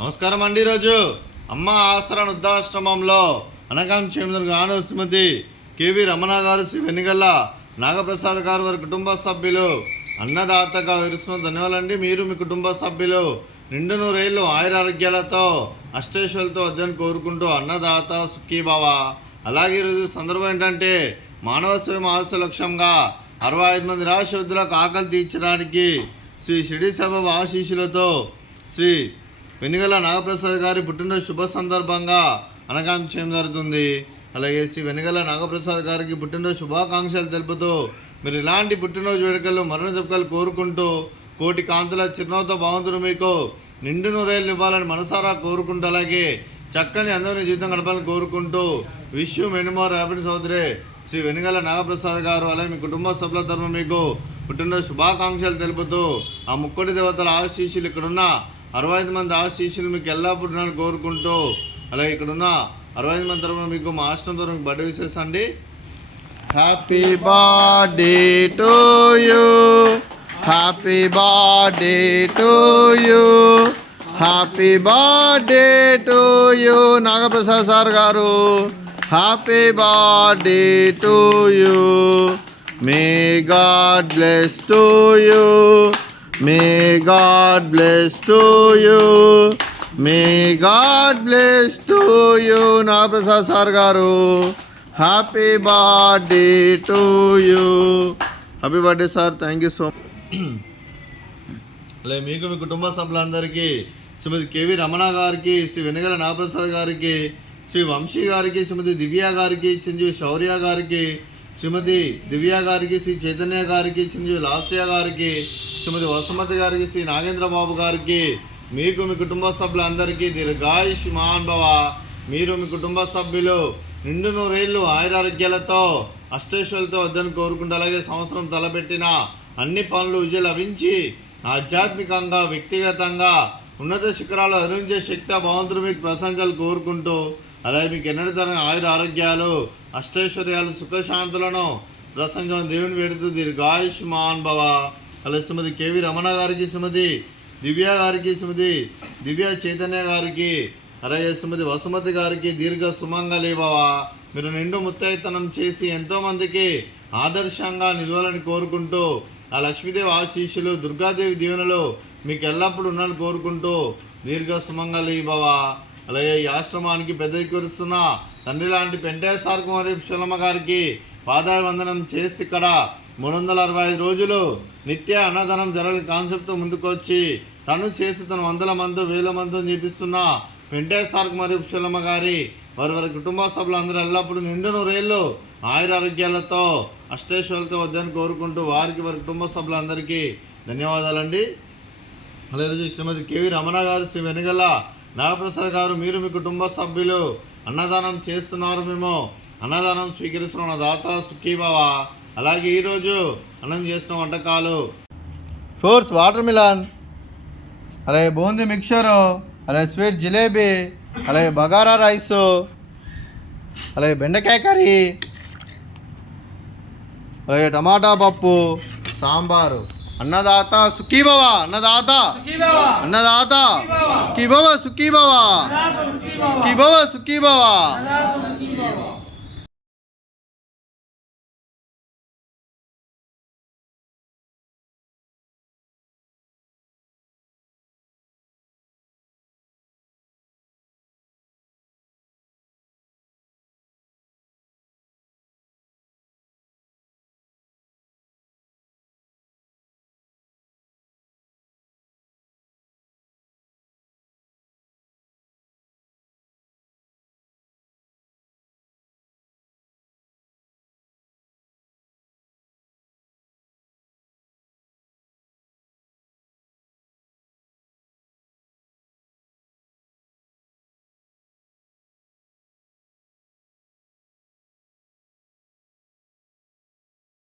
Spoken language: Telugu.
నమస్కారం అండి. ఈరోజు అమ్మ ఆసరా వృద్ధాశ్రమంలో అనగాం చేమదుర్గాను శ్రీమతి కేవి రమణ గారు, శ్రీ వెనిగల్ల నాగప్రసాద్ గారు వారి కుటుంబ సభ్యులు అన్నదాతగా విరుస్తున్న ధన్యవాదాలండి. మీరు మీ కుటుంబ సభ్యులు నిండు నూరేళ్ళు ఆయురారోగ్యాలతో అష్టైశ్వర్యాలతో వద్దని కోరుకుంటూ అన్నదాత సుఖీభావ. అలాగే ఈరోజు సందర్భం ఏంటంటే మానవ సేవ ఆశ లక్ష్యంగా 65 మంది నిరాశ్రయులకు ఆకలి తీర్చడానికి శ్రీ షిరిడి సభ ఆశీస్సులతో శ్రీ వెనిగల్ల నాగప్రసాద్ గారి పుట్టినరోజు శుభ సందర్భంగా అనగాం చేయడం జరుగుతుంది. అలాగే శ్రీ వెనిగల్ల నాగప్రసాద్ గారికి పుట్టినరోజు శుభాకాంక్షలు తెలుపుతూ మీరు ఇలాంటి పుట్టినరోజు వేడుకలు మరణ జపకాలు కోరుకుంటూ కోటి కాంతుల చిరునవ్వుతో భగవంతుడు మీకు నిండు నూరేళ్ళు ఇవ్వాలని మనసారా కోరుకుంటూ, అలాగే చక్కని అందమైన జీవితం గడపాలని కోరుకుంటూ wish you many more happiness సోదరి శ్రీ వెనిగల్ల నాగప్రసాద్ గారు అలాగే మీ కుటుంబ సభ్యుల తరఫున మీకు పుట్టినరోజు శుభాకాంక్షలు తెలుపుతూ ఆ ముక్కోటి దేవతల ఆశీస్సులు ఇక్కడున్న 65 మంది ఆశీస్సులు మీకు ఎల్లప్పుడూ ఉండాలని కోరుకుంటూ, అలాగే ఇక్కడున్న 65 మంది తరఫున మీకు మా ఆశ్రమం తరఫున మీకు బర్త్డే విషెస్ అండి. Happy birthday to you, happy birthday to you, happy birthday to you Nagaprasad sir garu. Happy birthday to you. May God bless to you. May God bless to you. May God bless to you Nagaprasad sir garu. Happy birthday to you. Happy birthday sir. Thank you so much. అలాగే మీకు మీ కుటుంబ సభ్యులందరికీ శ్రీమతి కేవి రమణ గారికి, శ్రీ వెనిగల్ల నాగప్రసాద్ గారికి, శ్రీ వంశీ గారికి, శ్రీమతి దివ్య గారికి, చిరంజీవి శౌర్య గారికి, శ్రీమతి దివ్య గారికి, శ్రీ చైతన్య గారికి, చిరంజీవి లాస్య గారికి, శ్రీమతి వసుమతి గారికి, శ్రీ నాగేంద్ర బాబు గారికి, మీకు మీ కుటుంబ సభ్యులందరికీ దీర్ఘాయుష్మాన్ భవ. మీరు మీ కుటుంబ సభ్యులు నిండు నూరేళ్ళు ఆయురారోగ్యాలతో అష్టైశ్వర్యాలతో వద్దని కోరుకుంటూ, అలాగే సంవత్సరం తలపెట్టిన అన్ని పనులు విజయం లభించి ఆధ్యాత్మికంగా వ్యక్తిగతంగా ఉన్నత శిఖరాలు అధిరోహించే శక్తి భగవంతుడు మీకు ప్రశంసలు కోరుకుంటూ, అలాగే మీకు ఎన్నటి తరగని ఆయురారోగ్యాలు అష్టైశ్వర్యాలు సుఖశాంతులను ప్రసంగం దేవుని వేడుతూ దీర్ఘాయుష్మాన్ భవ. అలాగే శ్రీమతి కేవి రమణ గారికి, శ్రీమతి దివ్య గారికి, శ్రీమతి దివ్య చైతన్య గారికి, అలాగే శ్రీమతి వసుమతి గారికి దీర్ఘ సుమంగళి భవ. మీరు నిండు ముత్తైతనం చేసి ఎంతోమందికి ఆదర్శంగా నిలవాలని కోరుకుంటూ, ఆ లక్ష్మీదేవి ఆశీస్సులు దుర్గాదేవి దీవెనలు మీకు ఎల్లప్పుడూ ఉండాలని కోరుకుంటూ దీర్ఘ సుమంగళి భవ. అలాగే ఈ ఆశ్రమానికి పెద్ద కురుస్తున్న తండ్రి లాంటి పెంటేశ్వర కుమారి పుష్పలమ్మ గారికి పాదాభివందనం చేసి ఇక్కడ 365 రోజులు నిత్య అన్నదానం జరగని కాన్సెప్ట్తో ముందుకొచ్చి తను చేసి తన 100 మంది 1000 మందితో చూపిస్తున్న వెంకటేశ్వర కుమారి పుష్పలమ్మ గారి వారి కుటుంబ సభ్యులందరూ ఎల్లప్పుడూ నిండు నూరేళ్ళు ఆయురారోగ్యాలతో అష్టైశ్వర్యాలతో వద్దని కోరుకుంటూ వారికి వారి కుటుంబ సభ్యులందరికీ ధన్యవాదాలండి. అలాగే శ్రీమతి కేవి రమణ గారు, శ్రీ వెనిగల్ల నాగప్రసాద్ గారు, మీరు మీ కుటుంబ సభ్యులు అన్నదానం చేస్తున్నారు, మేము అన్నదానం స్వీకరిస్తున్న దాత సుఖీభావ. అలాగే ఈరోజు అన్నం చేస్తున్న వంటకాలు ఫ్రూట్స్ వాటర్ మిలన్, అలాగే బూందీ మిక్చరు, అలాగే స్వీట్ జిలేబీ, అలాగే బగారా రైసు, అలాగే బెండకాయ కర్రీ, అలాగే టమాటా పప్పు, సాంబారు. అన్నదాత సుఖీభవ, అన్నదాత అన్నదాత సుఖీభవ, సుఖీభవ సుఖీభవ, సుఖీభవ.